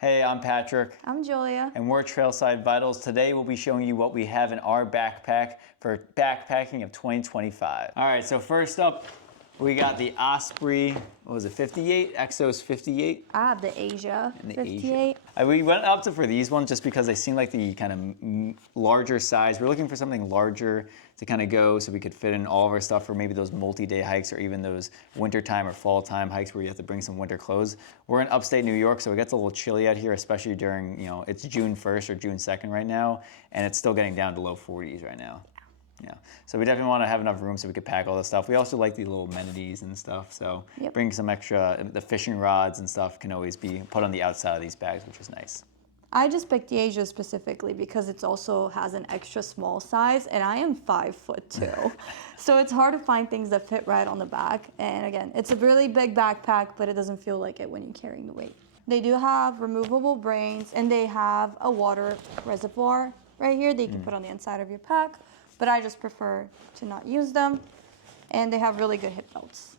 Hey, I'm Patrick. I'm Julia. And we're Trailside Vitals. Today we'll be showing you what we have in our backpack for backpacking of 2025. All right, so first up, we got the Osprey, what was it, 58? Exos 58? I have the Asia And the 58. Asia. We went up for these ones just because they seem like the kind of larger size. We're looking for something larger to kind of go so we could fit in all of our stuff for maybe those multi-day hikes or even those wintertime or fall time hikes where you have to bring some winter clothes. We're in upstate New York, so it gets a little chilly out here, especially during, it's June 1st or June 2nd right now, and it's still getting down to low 40s right now. Yeah, so we definitely want to have enough room so we could pack all this stuff. We also like the little amenities and stuff, so bring some extra, the fishing rods and stuff can always be put on the outside of these bags, which is nice. I just picked the Asia specifically because it also has an extra small size, and I am 5'2", so it's hard to find things that fit right on the back. And again, it's a really big backpack, but it doesn't feel like it when you're carrying the weight. They do have removable brains, and they have a water reservoir right here that you can put on the inside of your pack. But I just prefer to not use them. And they have really good hip belts.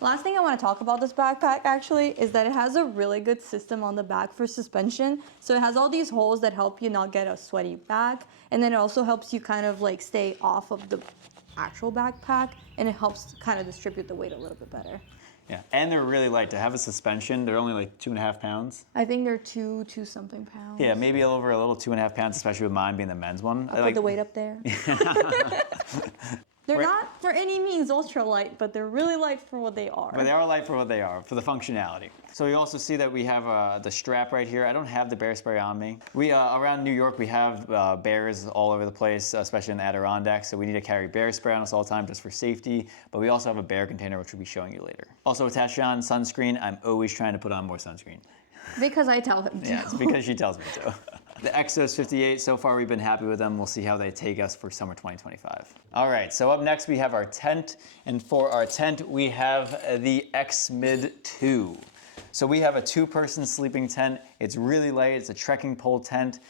Last thing I want to talk about this backpack actually is that it has a really good system on the back for suspension. So it has all these holes that help you not get a sweaty back. And then it also helps you kind of like stay off of the actual backpack. And it helps kind of distribute the weight a little bit better. Yeah, and they're really light. To have a suspension, they're only like 2.5 pounds. I think they're two something pounds. Yeah, maybe over a little 2.5 pounds, especially with mine being the men's one. I'll put the weight up there. They're not for any means ultra light, but they're really light for what they are. But they are light for what they are, for the functionality. So you also see that we have the strap right here. I don't have the bear spray on me. We around New York, we have bears all over the place, especially in the Adirondacks. So we need to carry bear spray on us all the time just for safety. But we also have a bear container, which we'll be showing you later. Also attached on sunscreen. I'm always trying to put on more sunscreen. Because I tell him to. Yeah, it's because she tells me to. The Exos 58, so far we've been happy with them. We'll see how they take us for summer 2025. All right, so up next we have our tent. And for our tent, we have the X-Mid 2. So we have a 2-person sleeping tent. It's really light, it's a trekking pole tent.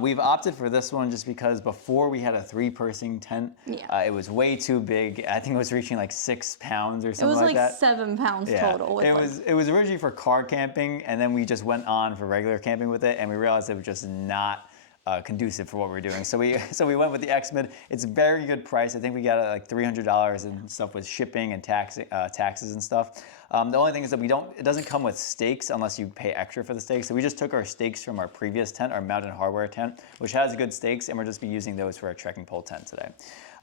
We've opted for this one just because before we had a 3-person tent. Yeah. It was way too big. I think it was reaching like 6 pounds or something like that. It was like 7 pounds total. It was originally for car camping, and then we just went on for regular camping with it, and we realized it was just not conducive for what we're doing. So we went with the X-Mid. It's a very good price. I think we got it like $300 and stuff with shipping and taxes and stuff. The only thing is that it doesn't come with stakes unless you pay extra for the stakes. So we just took our stakes from our previous tent, our Mountain Hardware tent, which has good stakes, and we're just be using those for our trekking pole tent today.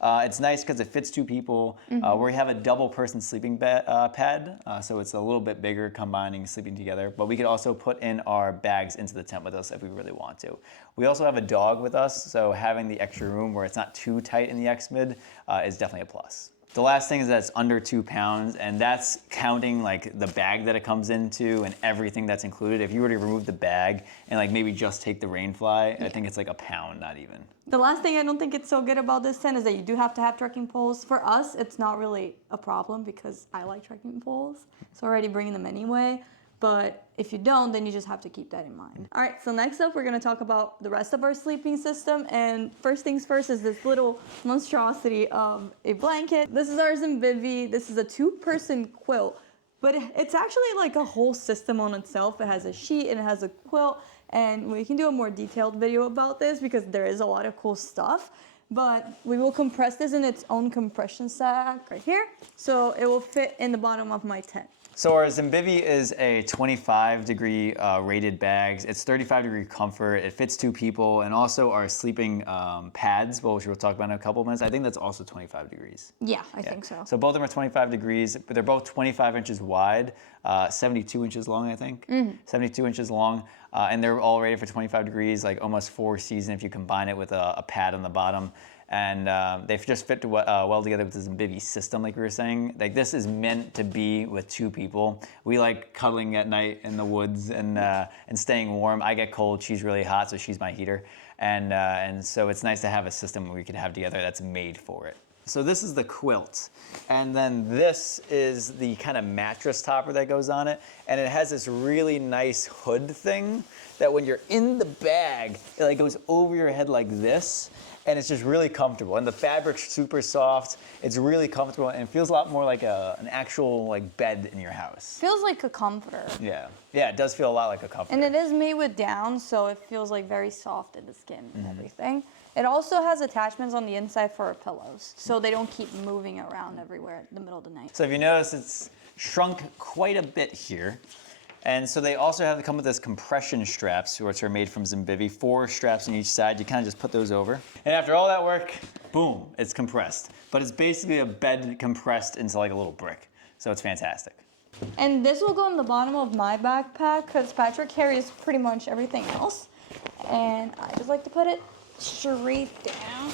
It's nice because it fits 2 people. We have a double person sleeping pad, so it's a little bit bigger combining sleeping together, but we could also put in our bags into the tent with us if we really want to. We also have a dog with us, so having the extra room where it's not too tight in the X-Mid is definitely a plus. The last thing is that it's under 2 pounds, and that's counting like the bag that it comes into and everything that's included. If you were to remove the bag and like maybe just take the rainfly, I think it's like a pound, not even. The last thing I don't think it's so good about this tent is that you do have to have trekking poles. For us, it's not really a problem because I like trekking poles, so we're already bringing them anyway. But if you don't, then you just have to keep that in mind. All right, so next up, we're gonna talk about the rest of our sleeping system. And first things first is this little monstrosity of a blanket. This is our Zimbivi. This is a 2-person quilt, but it's actually like a whole system on itself. It has a sheet and it has a quilt. And we can do a more detailed video about this because there is a lot of cool stuff. But we will compress this in its own compression sack right here. So it will fit in the bottom of my tent. So our Zimbivi is a 25-degree rated bags. It's 35-degree comfort. It fits 2 people, and also our sleeping pads, which we'll talk about in a couple of minutes. I think that's also 25 degrees. Yeah, I think so. So both of them are 25 degrees, but they're both 25 inches wide, 72 inches long, I think. 72 inches long, and they're all rated for 25 degrees, like almost 4 season if you combine it with a pad on the bottom. And they've just fit well together with the Zimbivi system, like we were saying. Like this is meant to be with 2 people. We like cuddling at night in the woods and staying warm. I get cold, she's really hot, so she's my heater. And so it's nice to have a system we can have together that's made for it. So this is the quilt. And then this is the kind of mattress topper that goes on it. And it has this really nice hood thing that when you're in the bag, it like goes over your head like this. And it's just really comfortable. And the fabric's super soft. It's really comfortable and it feels a lot more like an actual like bed in your house. Feels like a comforter. Yeah. Yeah, it does feel a lot like a comforter. And it is made with down, so it feels like very soft in the skin and everything. It also has attachments on the inside for our pillows, so they don't keep moving around everywhere in the middle of the night. So if you notice, it's shrunk quite a bit here. And so they also have to come with this compression straps, which are made from Zimbivi, 4 straps on each side. You kind of just put those over. And after all that work, boom, it's compressed. But it's basically a bed compressed into like a little brick. So it's fantastic. And this will go in the bottom of my backpack because Patrick carries pretty much everything else. And I just like to put it straight down.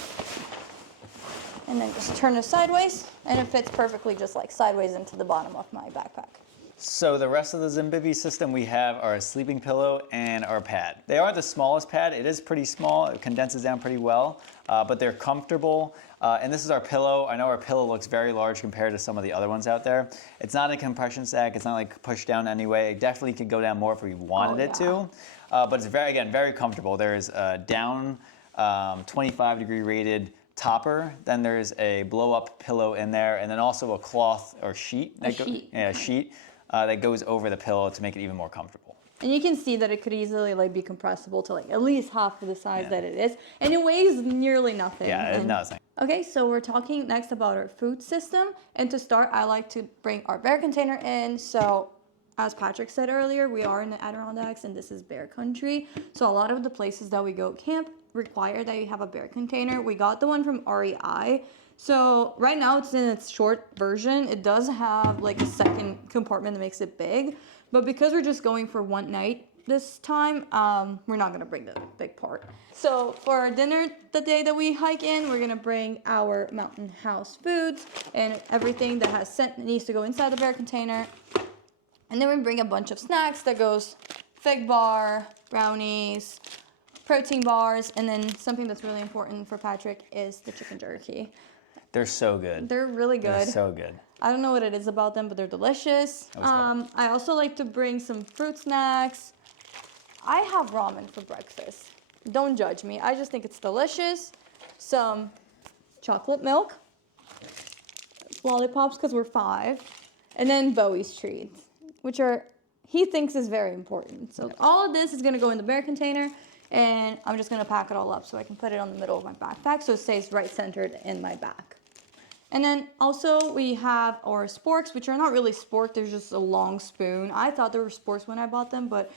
And then just turn it sideways. And it fits perfectly just like sideways into the bottom of my backpack. So the rest of the Zimbivi system, we have our sleeping pillow and our pad. They are the smallest pad. It is pretty small. It condenses down pretty well, but they're comfortable. And this is our pillow. I know our pillow looks very large compared to some of the other ones out there. It's not a compression sack. It's not like pushed down anyway. It definitely could go down more if we wanted it to. But it's very, again, very comfortable. There's a down 25-degree rated topper, then there's a blow-up pillow in there, and then also a cloth or sheet. A sheet that goes over the pillow to make it even more comfortable. And you can see that it could easily like be compressible to like at least half of the size that it is. And it weighs nearly nothing. Yeah, it's nothing. Okay, so we're talking next about our food system. And to start, I like to bring our bear container in. So as Patrick said earlier, we are in the Adirondacks and this is bear country. So a lot of the places that we go camp require that you have a bear container. We got the one from REI. So right now it's in its short version. It does have like a second compartment that makes it big, but because we're just going for one night this time, we're not gonna bring the big part. So for our dinner the day that we hike in, we're gonna bring our mountain house foods and everything that has scent needs to go inside the bear container. And then we bring a bunch of snacks that goes fig bar, brownies, protein bars, and then something that's really important for Patrick is the chicken jerky. They're so good. They're really good. They're so good. I don't know what it is about them, but they're delicious. I also like to bring some fruit snacks. I have ramen for breakfast. Don't judge me. I just think it's delicious. Some chocolate milk, lollipops because we're 5, and then Bowie's treats, which are he thinks is very important. So all of this is going to go in the bear container. And I'm just going to pack it all up so I can put it on the middle of my backpack so it stays right centered in my back. And then also we have our sporks, which are not really spork, they're just a long spoon. I thought they were sporks when I bought them, but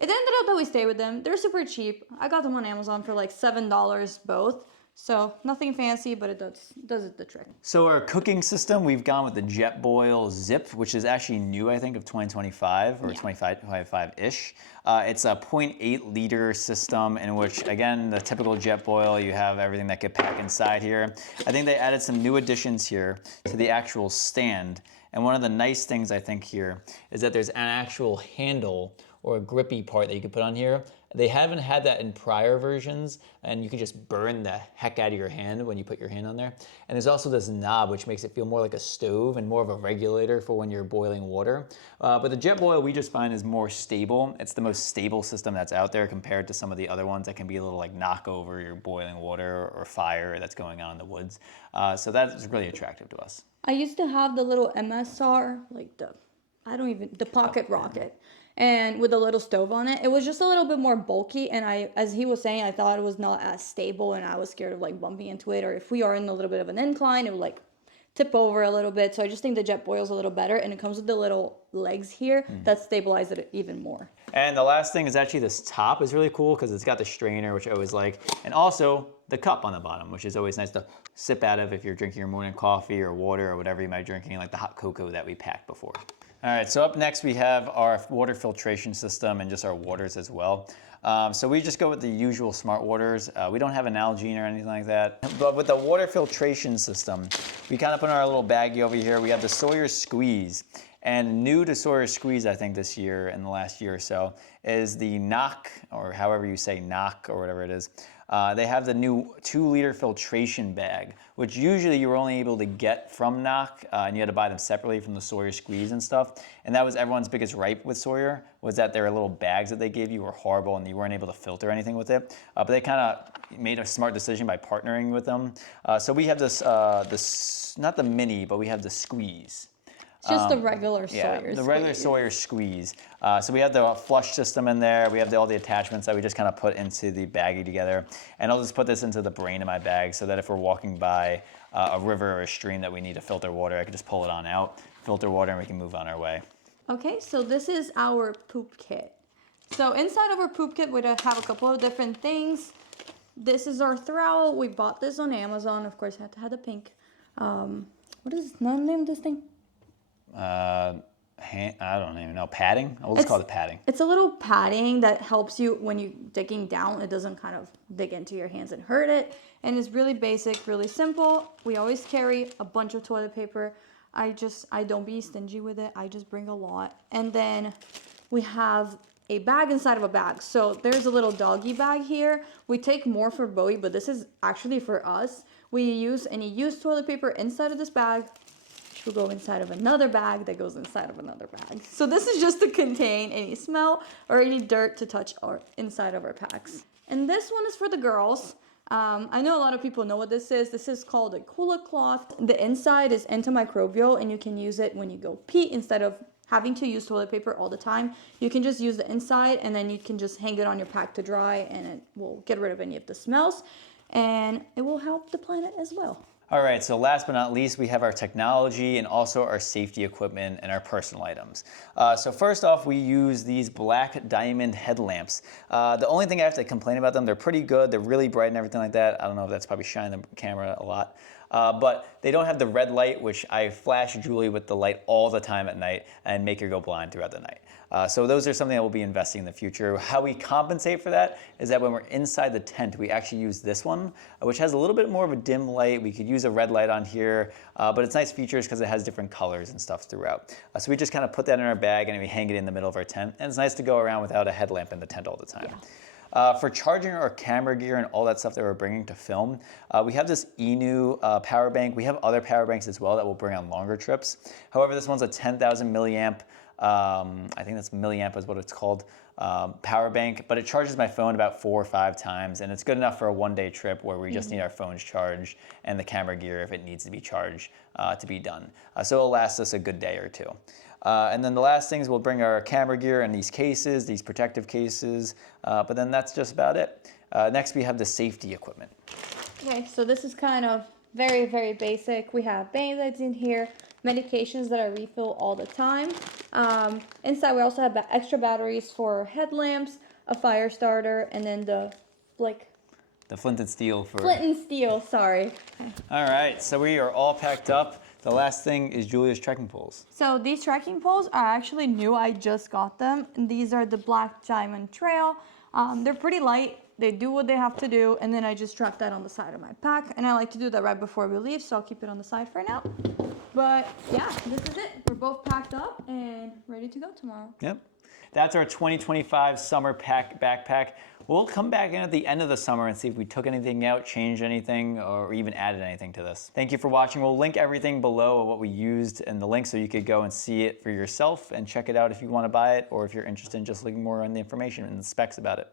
it ended up that we stay with them. They're super cheap. I got them on Amazon for like $7 both. So nothing fancy, but it does it the trick. So our cooking system, we've gone with the Jetboil Zip, which is actually new, I think, of 2025 or 25-ish. It's a 0.8 liter system in which, again, the typical Jetboil, you have everything that could pack inside here. I think they added some new additions here to the actual stand. And one of the nice things I think here is that there's an actual handle or a grippy part that you can put on here. They haven't had that in prior versions, and you can just burn the heck out of your hand when you put your hand on there. And there's also this knob, which makes it feel more like a stove and more of a regulator for when you're boiling water. But the Jetboil we just find is more stable. It's the most stable system that's out there compared to some of the other ones that can be a little like knock over your boiling water or fire that's going on in the woods. So that's really attractive to us. I used to have the little MSR, like the pocket rocket. And with a little stove on it, it was just a little bit more bulky. And as he was saying, I thought it was not as stable and I was scared of like bumping into it. Or if we are in a little bit of an incline, it would like tip over a little bit. So I just think the Jetboil's a little better. And it comes with the little legs here that stabilize it even more. And the last thing is actually this top is really cool because it's got the strainer, which I always like. And also the cup on the bottom, which is always nice to sip out of if you're drinking your morning coffee or water or whatever you might be drinking, like the hot cocoa that we packed before. All right, so up next we have our water filtration system and just our waters as well. So we just go with the usual smart waters. We don't have an Nalgene or anything like that. But with the water filtration system, we kind of put in our little baggie over here. We have the Sawyer Squeeze. And new to Sawyer Squeeze, I think this year, in the last year or so, is the knock, or however you say knock or whatever it is. They have the new 2-liter filtration bag, which usually you were only able to get from Knock, and you had to buy them separately from the Sawyer Squeeze and stuff. And that was everyone's biggest gripe with Sawyer, was that their little bags that they gave you were horrible and you weren't able to filter anything with it. But they kind of made a smart decision by partnering with them. So we have this, not the mini, but we have the Squeeze. It's just the regular Sawyer Yeah, the regular Sawyer Squeeze. So we have the flush system in there. We have all the attachments that we just kind of put into the baggie together. And I'll just put this into the brain of my bag so that if we're walking by a river or a stream that we need to filter water, I can just pull it on out, filter water, and we can move on our way. Okay, so this is our poop kit. So inside of our poop kit, we have a couple of different things. This is our trowel. We bought this on Amazon. Of course, I had to have the pink. What is the name of this thing? I don't even know. Padding? I'll just call it padding. It's a little padding that helps you when you're digging down. It doesn't kind of dig into your hands and hurt it. And it's really basic, really simple. We always carry a bunch of toilet paper. I don't be stingy with it. I just bring a lot. And then we have a bag inside of a bag. So there's a little doggy bag here. We take more for Bowie, but this is actually for us. We use any used toilet paper inside of this bag. Will go inside of another bag that goes inside of another bag. So this is just to contain any smell or any dirt to touch our inside of our packs. And this one is for the girls. I know a lot of people know what this is. This is called a Kula Cloth. The inside is antimicrobial and you can use it when you go pee instead of having to use toilet paper all the time. You can just use the inside and then you can just hang it on your pack to dry and it will get rid of any of the smells and it will help the planet as well. All right, so last but not least, we have our technology and also our safety equipment and our personal items. So first off, we use these black diamond headlamps. The only thing I have to complain about them, they're pretty good, they're really bright and everything like that. I don't know if that's probably shining the camera a lot. But they don't have the red light, which I flash Julie with the light all the time at night and make her go blind throughout the night. So those are something that we'll be investing in the future. How we compensate for that is that when we're inside the tent, we actually use this one, which has a little bit more of a dim light. We could use a red light on here, but it's nice features because it has different colors and stuff throughout. So we just kind of put that in our bag and we hang it in the middle of our tent. And it's nice to go around without a headlamp in the tent all the time. Yeah. For charging our camera gear and all that stuff that we're bringing to film, we have this Inu power bank. We have other power banks as well that we'll bring on longer trips. However, this one's a 10,000 milliamp, I think that's milliamp is what it's called, power bank, but it charges my phone about 4 or 5 times, and it's good enough for a one-day trip where we just need our phones charged and the camera gear if it needs to be charged to be done. So it'll last us a good day or two. And then the last things, we'll bring our camera gear in these cases, these protective cases, but then that's just about it. Next, we have the safety equipment. Okay, so this is kind of very, very basic. We have Band-Aids in here, medications that I refill all the time. Inside, we also have extra batteries for headlamps, a fire starter, and then the Flint and steel for... Flint and steel, sorry. All right, so we are all packed up. The last thing is Julia's trekking poles. So these trekking poles are actually new. I just got them. And these are the Black Diamond Trail. They're pretty light. They do what they have to do. And then I just strap that on the side of my pack. And I like to do that right before we leave, so I'll keep it on the side for now. But yeah, this is it. We're both packed up and ready to go tomorrow. Yep. That's our 2025 summer backpack. We'll come back in at the end of the summer and see if we took anything out, changed anything, or even added anything to this. Thank you for watching. We'll link everything below of what we used in the link so you could go and see it for yourself and check it out if you want to buy it or if you're interested in just looking more on the information and the specs about it.